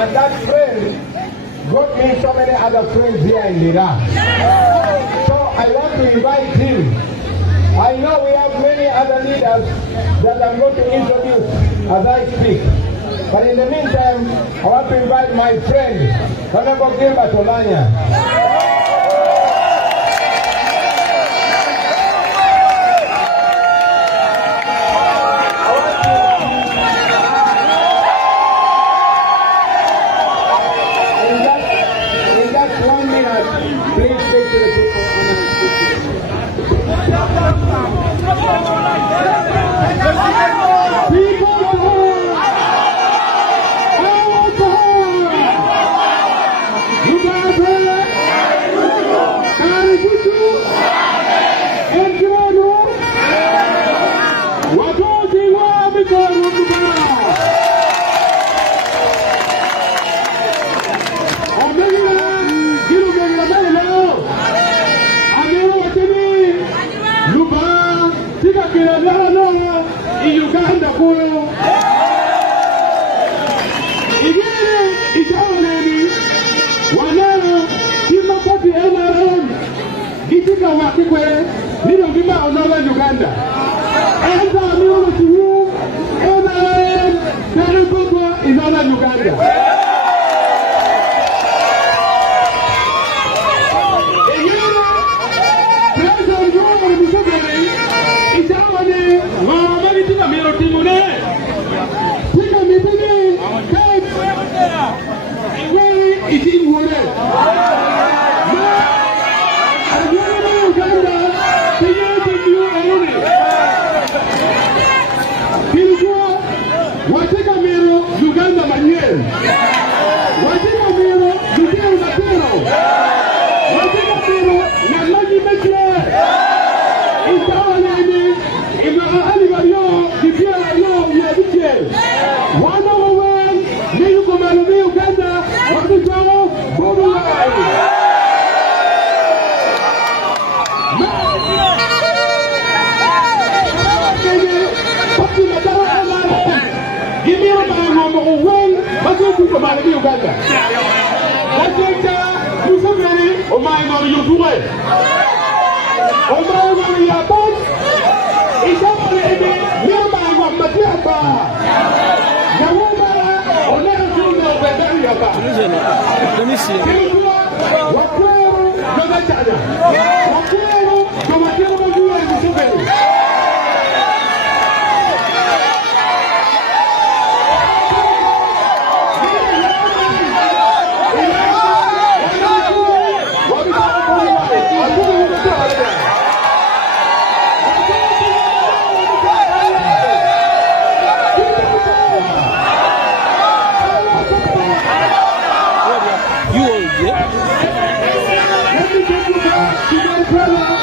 And that friend got me so many other friends here in Lira. So I want to invite him. I know we have many other leaders that I'm going to introduce as I speak. But in the meantime, I want to invite my friend, Honorable Gilbert Olanya.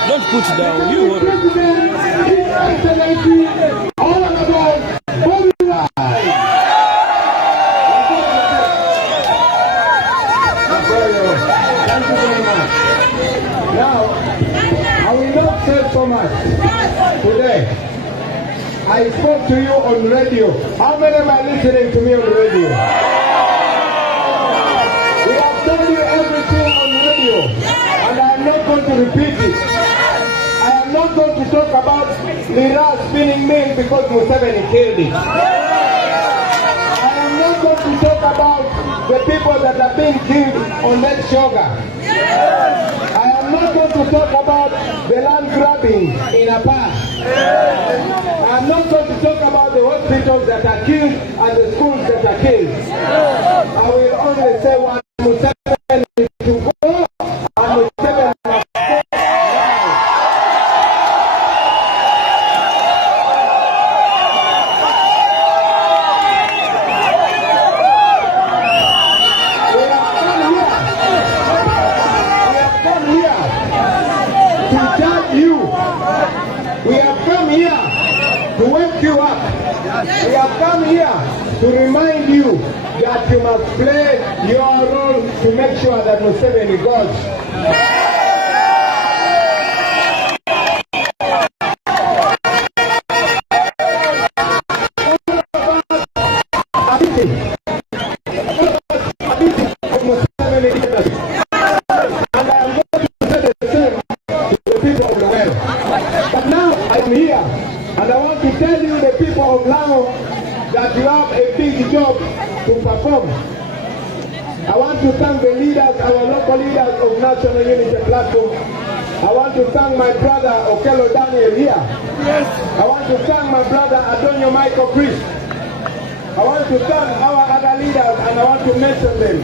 Don't put down. You want Now, I will not say so much today. I spoke to you on radio. How many are listening to me on radio? We have told you everything on radio, and I am not going to repeat it. I am not going to talk about Lira spinning mill because Museveni killed it. I am not going to talk about the people that are being killed on that sugar. I am not going to talk about the land grabbing in a park. I am not going to talk about the hospitals that are killed and the schools that are killed. I will only say one: Museveni is to go, and Museveni must stay. We have come here to wake you up. We have come here to remind you that you must play your role to make sure that Museveni goes. here. And I want to tell you, the people of Lao, that you have a big job to perform. I want to thank the leaders, our local leaders of National Unity Platform. I want to thank my brother Okello Daniel here. Yes. I want to thank my brother Adonio Michael Chris. I want to thank our other leaders, and I want to mention them.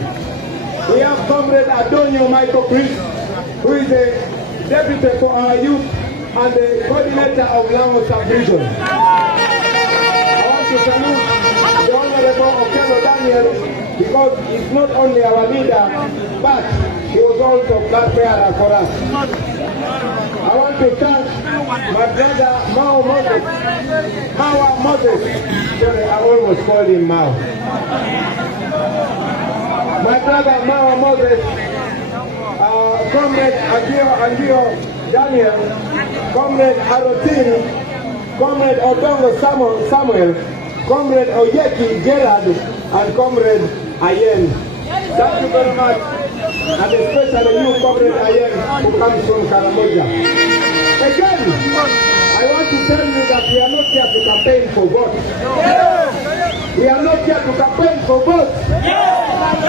We have Comrade Adonio Michael Chris, who is the deputy for our youth and the coordinator of Lamu Sub-Region. I want to salute the Honorable Okello Daniel, because he's not only our leader, but he was also flag bearer for us. I want to thank my brother Mao Moses. Sorry, I almost called him Mao. My brother Mao Moses, Comrade Angio Daniel, Comrade Arotin, Comrade Odongo Samuel, Comrade Oyeki Gerard, and Comrade Ayen. Thank you very much, and especially you, Comrade Ayen, who comes from Karamoja. Again, I want to tell you that we are not here to campaign for votes. We are not here to campaign for votes.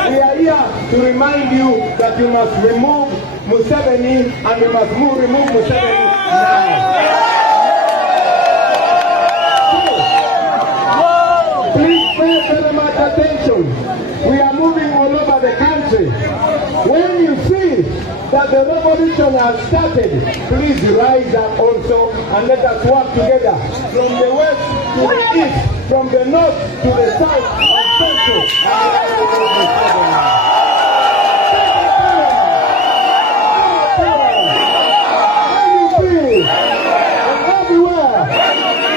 We are here to remind you that you must remove Museveni, and you must remove Museveni now. Please pay very much attention. We are moving all over the country. When you see that the revolution has started, please rise up also and let us work together from the west to the east, from the north to the south and central. Everywhere.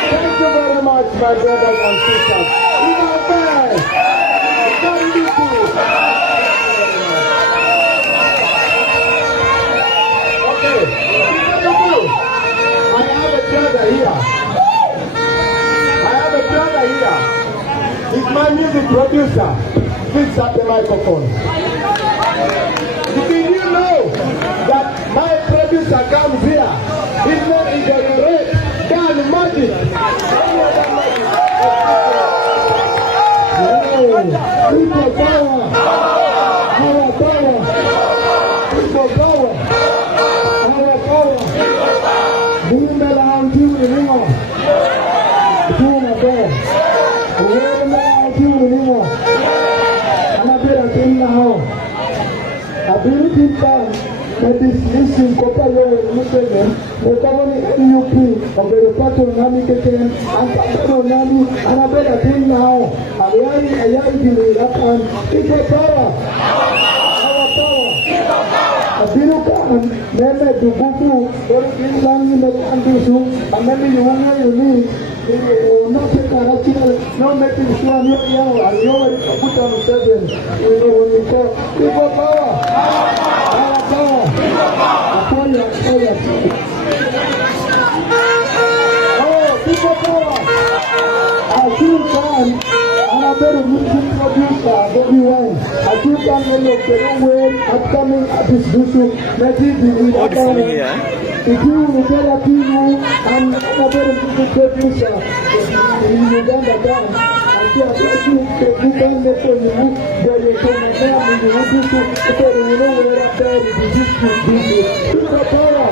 Thank you very much, my brothers and sisters. He's my music producer. Fix up the microphone. Did you know that my producer comes here? His name is Red Dan Magic. People power. Our power. People power. Our power. Bumela until the river. Bumela power. Ability plan that is missing Kopalo Muslim, the government NUP of the Department of Nami and Papa Nami, and a better thing now. Ayai Lapan, it's a power. Our power. Abilukan, Neme Dubuku, Dorothy Langi, Antisu, and maybe you want to leave. No take a no making sure no young and you put on 7. You know when you call people power. Our power. Upon your oh, people power. I feel fine. And I better music producer, everyone. I feel fine look the way upcoming artist Busu. If you will get a people and a better music producer in Uganda down, I feel like you can get for you, but you can have you want to say you know where up there is this people. People power.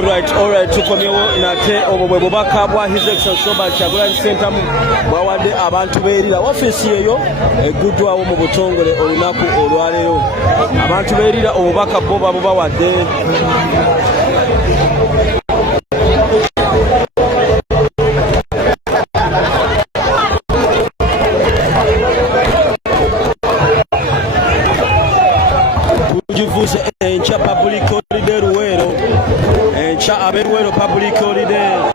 Alright, tukomyewo nate obwo bwe bubaka bwa His Excellency Robert Kyagulanyi Ssentamu bwawadde abantu beerira wafeesi eyo egguddwawo mu butongole olunaku olwaleero. Abantu beerira obubaka bo babubawadde. Tugivuze enkya public holiday Luweero, enkya ab'e Luweero public holiday.